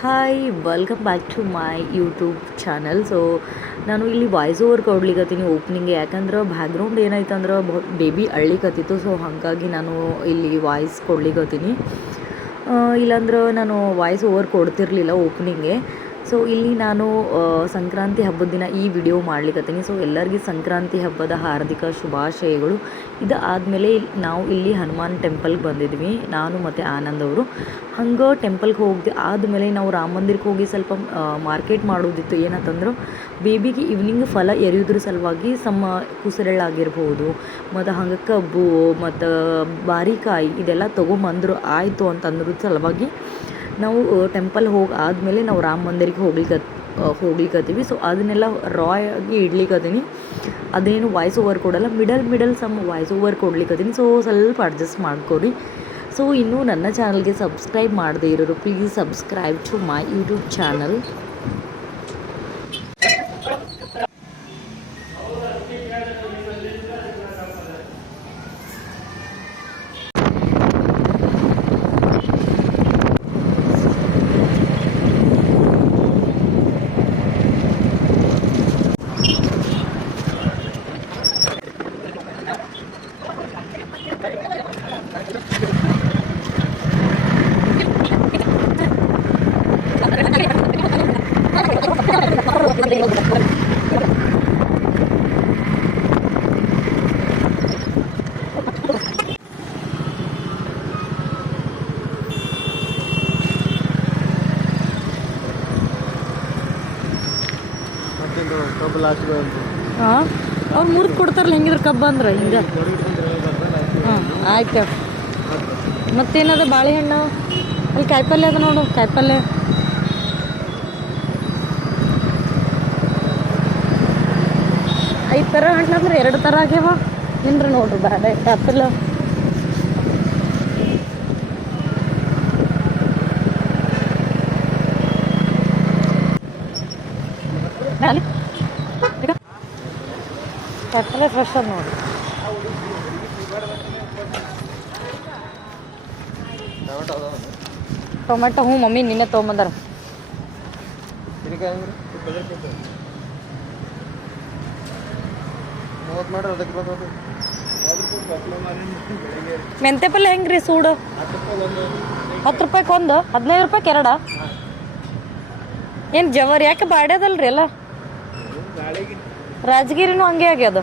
Hi welcome back to my YouTube channel. So ನಾನು ಇಲ್ಲಿ voice over ಕೊಡ್ಲಿಕತ್ತೀನಿ ಓಪ್ನಿಂಗ್ಗೆ, ಯಾಕಂದ್ರೆ background ಏನಾಯ್ತು ಅಂದ್ರೆ ಬೇಬಿ ಅಳ್ಳಿಕತ್ತಿತ್ತು. ಸೊ ಹಾಗಾಗಿ ನಾನು ಇಲ್ಲಿ ವಾಯ್ಸ್ ಕೊಡ್ಲಿಕತ್ತೀನಿ, ಇಲ್ಲಾಂದ್ರೆ ನಾನು ವಾಯ್ಸ್ ಓವರ್ ಕೊಡ್ತಿರ್ಲಿಲ್ಲ ಓಪ್ನಿಂಗ್ಗೆ. ಸೊ ಇಲ್ಲಿ ನಾನು ಸಂಕ್ರಾಂತಿ ಹಬ್ಬದ ದಿನ ಈ ವಿಡಿಯೋ ಮಾಡ್ಲಿಕತ್ತೀನಿ. ಸೊ ಎಲ್ಲರಿಗೂ ಸಂಕ್ರಾಂತಿ ಹಬ್ಬದ ಹಾರ್ದಿಕ ಶುಭಾಶಯಗಳು. ಇದು ಆದಮೇಲೆ ನಾವು ಇಲ್ಲಿ ಹನುಮಾನ್ ಟೆಂಪಲ್ಗೆ ಬಂದಿದ್ವಿ, ನಾನು ಮತ್ತು ಆನಂದ್ ಅವರು. ಹಂಗೆ ಟೆಂಪಲ್ಗೆ ಹೋಗಿ ಆದಮೇಲೆ ನಾವು ರಾಮ ಮಂದಿರಕ್ಕೆ ಹೋಗಿ ಸ್ವಲ್ಪ ಮಾರ್ಕೆಟ್ ಮಾಡೋದಿತ್ತು. ಏನಂತಂದ್ರೆ ಬೇಬಿಗೆ ಈವ್ನಿಂಗ್ ಫಲ ಎರೆಯೋದ್ರ ಸಲುವಾಗಿ ಕುಸರೆಳ್ಳಾಗಿರ್ಬೋದು, ಮತ್ತು ಹಂಗೆ ಕಬ್ಬು ಮತ್ತು ಬಾರಿಕಾಯಿ ಇದೆಲ್ಲ ತೊಗೊಂಬಂದರು ಆಯಿತು ಅಂತಂದ್ರ ಸಲುವಾಗಿ ನಾವು ಟೆಂಪಲ್ ಹೋಗಿ ಆದಮೇಲೆ ನಾವು ರಾಮ ಮಂದಿರಕ್ಕೆ ಹೋಗ್ಲಿಕ್ಕತ್ತೀವಿ. ಸೊ ಅದನ್ನೆಲ್ಲ ರಾ ಆಗಿ ಇಡ್ಲಿಕ್ಕತ್ತೀನಿ, ಅದೇನು ವಾಯ್ಸ್ ಓವರ್ ಕೊಡಲ್ಲ, ಮಿಡಲ್ ವಾಯ್ಸ್ ಓವರ್ ಕೊಡ್ಲಿಕ್ಕತ್ತೀನಿ. ಸೊ ಸ್ವಲ್ಪ ಅಡ್ಜಸ್ಟ್ ಮಾಡ್ಕೊರಿ. ಸೊ ಇನ್ನೂ ನನ್ನ ಚಾನಲ್ಗೆ ಸಬ್ಸ್ಕ್ರೈಬ್ ಮಾಡದೇ ಇರೋರು please subscribe to my YouTube channel. ಹಾಂ, ಅವ್ರು ಮುರಿದು ಕೊಡ್ತಾರಲ್ಲ ಹೆಂಗಿದ್ರೆ ಕಬ್ಬ ಅಂದ್ರೆ ಹಿಂಗೆ. ಹಾಂ ಆಯ್ತು. ಮತ್ತೇನದ ಬಾಳೆಹಣ್ಣು ಅಲ್ಲಿ ಕಾಯಿಪಲ್ಯ ಅದ ನೋಡು, ಕಾಯಿಪಲ್ಯ ಐದು ಥರ ಹಣ್ಣು ಅಂದ್ರೆ 2 ಥರ ಆಗ್ಯಾವ ಏನ್ರಿ ನೋಡ್ರಿ. ಬಾಳೆ ಆ್ಯಪಲ್ ಕಾಯಿಪಲ್ಯ ಫ್ರೆಶ್ ಅದ ನೋಡಿ. ಟೊಮೆಟೊ ಹ್ಞೂ ಮಮ್ಮಿ ನಿನ್ನೆ ತೊಗೊಂಬಂದಾರ. ಮೆಂತೆ ಪಲ್ಯ ಹೆಂಗ್ರಿ ಸೂಡು? 10 ರೂಪಾಯಿಗೆ ಒಂದು, 15 ರೂಪಾಯಿಗೆ 2. ಏನು ಜವರ್ ಯಾಕೆ ಬಾಡ್ಯದಲ್ರಿ ಎಲ್ಲ? ರಾಜಗಿರಿನೂ ಹಂಗೆ ಆಗ್ಯದ.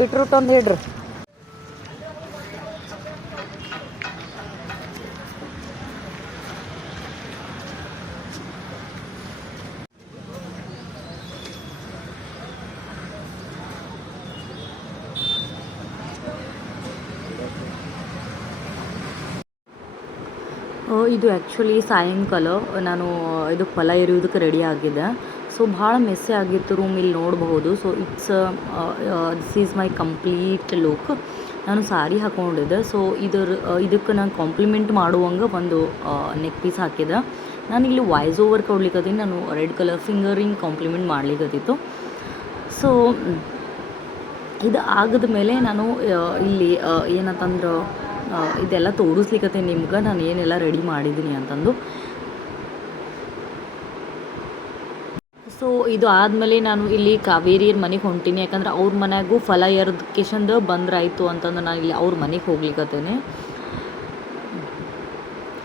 ಬೀಟ್ರೂಟ್ ಒಂದು ಹಿಡ್ರಿ. ಇದು ಆ್ಯಕ್ಚುಲಿ ಸಾಯಂಕಾಲ ನಾನು ಇದು ಫಲ ಎರೆಯೋದಕ್ಕೆ ರೆಡಿ ಆಗಿದೆ. ಸೊ ಭಾಳ ಮೆಸ್ಸಿ ಆಗಿತ್ತು ರೂಮ್, ಇಲ್ಲಿ ನೋಡಬಹುದು. So this is my complete look. ನಾನು ಸಾರಿ ಹಾಕ್ಕೊಂಡಿದ್ದೆ. ಸೊ ಇದಕ್ಕೆ ನಾನು ಕಾಂಪ್ಲಿಮೆಂಟ್ ಮಾಡುವಂಗೆ ಒಂದು ನೆಕ್ ಪೀಸ್ ಹಾಕಿದೆ. ನಾನಿಲ್ಲಿ ವಾಯ್ಸ್ ಓವರ್ ಕೊಡ್ಲಿಕ್ಕತ್ತೀನಿ, ನಾನು ರೆಡ್ ಕಲರ್ ಫಿಂಗರಿಂಗ್ ಕಾಂಪ್ಲಿಮೆಂಟ್ ಮಾಡ್ಲಿಕ್ಕತ್ತಿತ್ತು. ಸೊ ಇದು ಆಗದ ಮೇಲೆ ನಾನು ಇಲ್ಲಿ ಏನಂತಂದ್ರೆ ಇದೆಲ್ಲ ತೋರಿಸ್ಲಿಕ್ಕತ್ತೆ ನಿಮ್ಗೆ ನಾನು ಏನೆಲ್ಲ ರೆಡಿ ಮಾಡಿದ್ದೀನಿ ಅಂತಂದು. ಸೊ ಇದು ಆದಮೇಲೆ ನಾನು ಇಲ್ಲಿ ಕಾವೇರಿಯರ ಮನೆಗೆ ಹೊಂಟೀನಿ, ಯಾಕಂದ್ರೆ ಅವ್ರ ಮನೆಯಾಗೂ ಫಲ ಎರ್ದಕೇಶಂದು ಬಂದ್ರಾಯ್ತು ಅಂತಂದು ನಾನು ಇಲ್ಲಿ ಅವ್ರ ಮನೆಗೆ ಹೋಗ್ಲಿಕ್ಕತ್ತೇನೆ.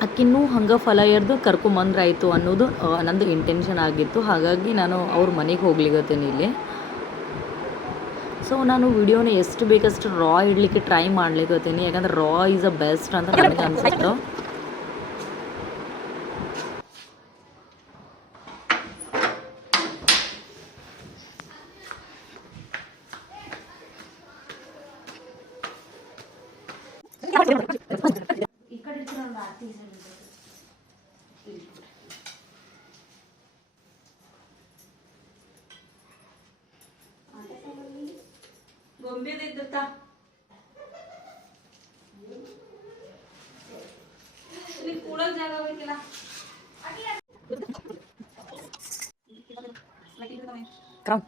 ಅಕ್ಕಿನ್ನೂ ಹಂಗೆ ಫಲ ಎರ್ದು ಕರ್ಕೊಂಬಂದ್ರಾಯ್ತು ಅನ್ನೋದು ನಂದು ಇಂಟೆನ್ಷನ್ ಆಗಿತ್ತು. ಹಾಗಾಗಿ ನಾನು ಅವ್ರ ಮನೆಗೆ ಹೋಗ್ಲಿಕ್ಕತ್ತೇನೆ ಇಲ್ಲಿ. ಸೊ ನಾನು ವಿಡಿಯೋನ ಎಷ್ಟು ಬೇಕಷ್ಟು ರಾ ಇಡಲಿಕ್ಕೆ ಟ್ರೈ ಮಾಡ್ಲಿಕ್ಕತ್ತೀನಿ, ಯಾಕಂದ್ರೆ ರಾ ಈಸ್ ಅ ಬೆಸ್ಟ್ ಅಂತ ನನಗೆ ಅನ್ಸುತ್ತೆ. ಗೊಂಬೆದಿದ್ದ ಕೂಡಕ್ ಜಾಗ ಬೇಕಿಲ್ಲ. ಕಮ್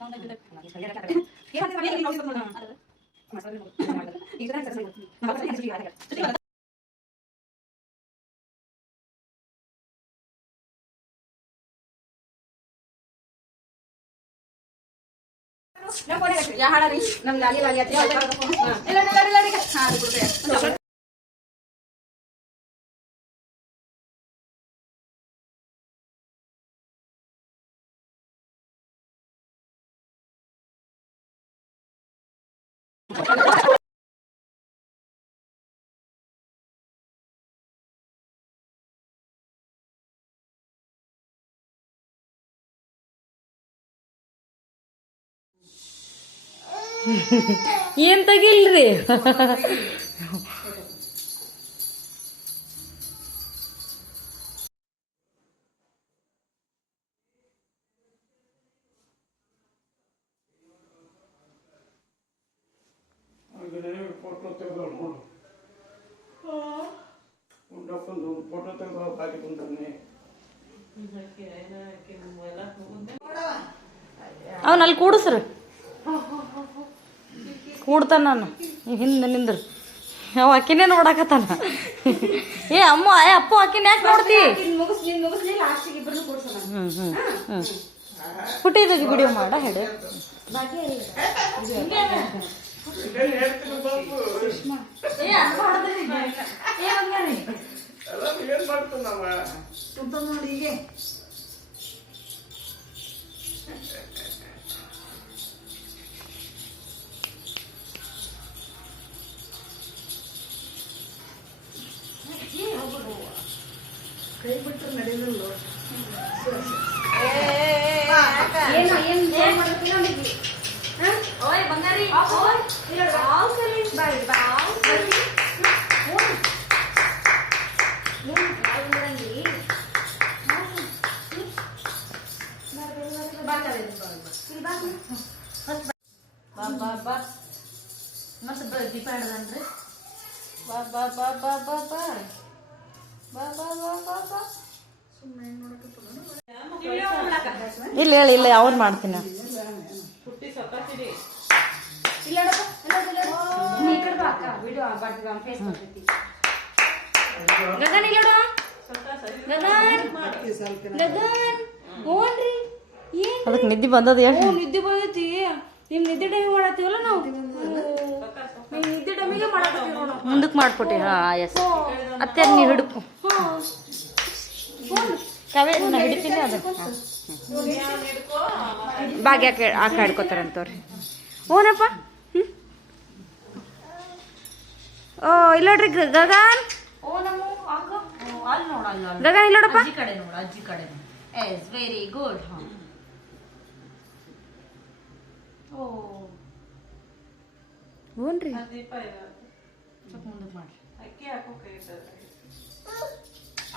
ಏನ್ ತೆಗಿಲ್ರಿ ಫೋಟೋ ತೆಗೆದು ನೋಡು ಉಂಡಪ್ಪಂದು ಫೋಟೋ ತೆಗೆದು ಹಾಕಿ ಬಂದಾನೆ ಅವನ್ ಅಲ್ಲಿ ಕೂಡಿಸ್ರಿ ಕೂಡ್ತಾನ ನಾನು ಹಿಂದೆ ನಿಂದ್ರ ಅವ ಅಕ್ಕಿನೇ ನೋಡಕತ್ತಾನ ಏ ಅಮ್ಮ ಅಪ್ಪ ಅಕ್ಕಿನ ಯಾಕೆ ನೋಡ್ತಿ ಪುಟ್ಟಿದಾಗ ವಿಡಿಯೋ ಮಾಡ ಹೇಳಿ ಏನ್ ಮಾಡ್ತಾನವ ನೋಡಿ ಹೀಗೆ ಕೈ ಬಿಟ್ಟರೆ ನಡೆಯಲ್ಲ ಮತ್ತೆ ದೀಪ ಹಿಡ್ದನ್ರಿ ಬಾ ಬಾ ಬಾ ಬಾ ಬಾ ಬಾ ಬಾ ಬಾ ಬಾ ಬಾ ಬಾ ಇಲ್ಲ ಹೇಳಿ ಇಲ್ಲ ಯಾವ್ದು ಮಾಡ್ತೀನಿ ಗಗನ್ ಇಲ್ಲ ಅದಕ್ಕೆ ನಿದ್ದೆ ಬಂದದ ನಿದ್ದೆ ಬಂದೈತಿ ನಿಮ್ ನಿದ್ದೆ ಟೈಮಿಗೆ ಮಾಡತ್ತೀವಲ್ಲ ನಾವು ನಿಮ್ ನಿದ್ದೆ ಟೈಮಿಗೆ ಮಾಡತ್ತೀವಿ ನೋಡು ಮುಂದಕ್ಕೆ ಮಾಡ್ಕೊಟ್ಟಿ ಹಾ ಎಸ್ ಅತ್ತೆ ನೀವು ಹಿಡ್ಕೊ ಕವೆ ನಾ ಹಿಡಿತೀನಿ ಅದಕ್ಕೆ ಭಾಗ್ಯ ಆಕ ಹಿಡ್ಕೋತಾರಂತವ್ರಿ ಓನಪ್ಪ ಓ ಇಲ್ಲ ನೋಡ್ರಿ ಗಗನ್ ಗಗನ್ ಇಲ್ಲ ನೋಡಪ್ಪ ಅಜ್ಜಿ ಕಡೆ ನೋಡು ಅಜ್ಜಿ ಕಡೆ ಎಸ್ ವೆರಿ ಗುಡ್ ಹಾ ಓ ಹ್ಞೂನ್ರಿ ಸ್ವಲ್ಪ ಮುಂದಕ್ಕೆ ಮಾಡ್ರಿ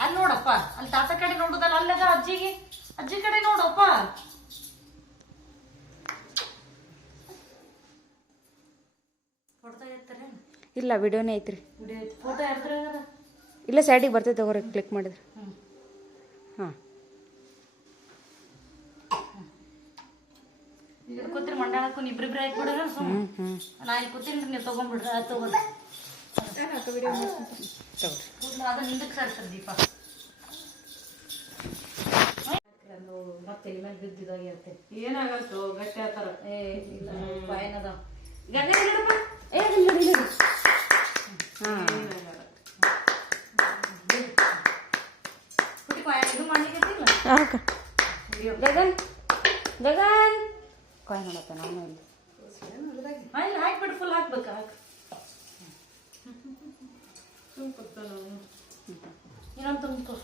ಅಲ್ಲಿ ನೋಡಪ್ಪ ಅಲ್ಲಿ ತಾತ ಕಡೆ ನೋಡುದಲ್ಲ ಅಲ್ಲದ ಅಜ್ಜಿ ಕಡೆ ನೋಡಪ್ಪ ಫೋಟೋ ಇರ್ತಾರೆ ಇಲ್ಲ ವಿಡಿಯೋನೇ ಐತ್ರಿ ವಿಡಿಯೋ ಐತಿ ಫೋಟೋ ಯಾರ್ದ್ರ ಇಲ್ಲ ಸೈಡಿಗೆ ಬರ್ತೈತೆ ಹೊರಗೆ ಕ್ಲಿಕ್ ಮಾಡಿದ್ರೆ ಹಾಂ ಕೂತ್ರಿ ಮಂಡಾಳಕ್ಕೂ ಇಬ್ರಿಬ್ರೆ ಆಯ್ತು ಬಿಡ್ರಿ ನಾ ಇಲ್ಲಿ ಕೂತೀನಿ ನೀವು ತಗೊಂಡ್ಬಿಡ್ರಿ ಅದು ತಗೋರಿ ಅದು ಹಿಂದಕ್ಕೆ ಸರ್ ದೀಪ ಮತ್ತೆ ಇಲ್ಲಿ ಮೇಲೆ ಬಿದ್ದಿದಾಗ ಇರುತ್ತೆ ಏನಾಗಲ್ತು ಗಟ್ಟಿ ಆತರ ಏ ಇಲ್ಲ ಫೈನ್ ಅದ ಇದು ಮಾಡ್ಲಿಕ್ಕೆ ಗಗನ್ ಗಗನ್ ಕಾಯ್ ಮಾಡತ್ತ ನಾನು ಇಲ್ಲಿ ಹಾಕ್ಬಿಟ್ಟು ಫುಲ್ ಹಾಕ್ಬೇಕು ಇನ್ನೊಂದು ತುಂಬ್ಕೊ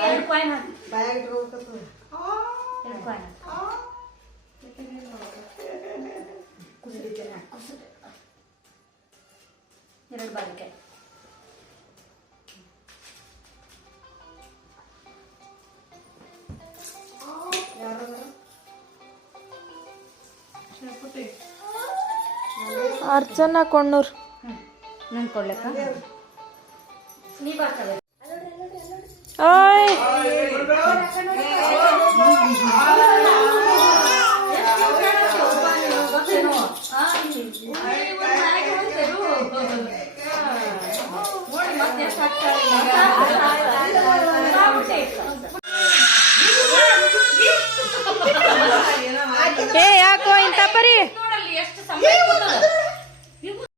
ಎರಡು ಕಾಯಿನ್ ಹಾಕಿ ಎರಡು ಕಾಯಿನ್ ಎರಡು ಬಾರಿಕೆ ಅರ್ಚನಾ ಕೊಣ್ಣೂರ್ ನನ್ ಕೊಡ್ಲಕ್ಕ ನೀ ಬಾಕವೆ ಓಯ್ ನೋಡಿ ಮತ್ತೆ ಎಷ್ಟು ಹಾಕ್ತಾರೆ ಏ ಯಾಕೋ ಇಂತ ಪರಿ ನೋಡಲ್ಲಿ ಎಷ್ಟು ಸಮಯ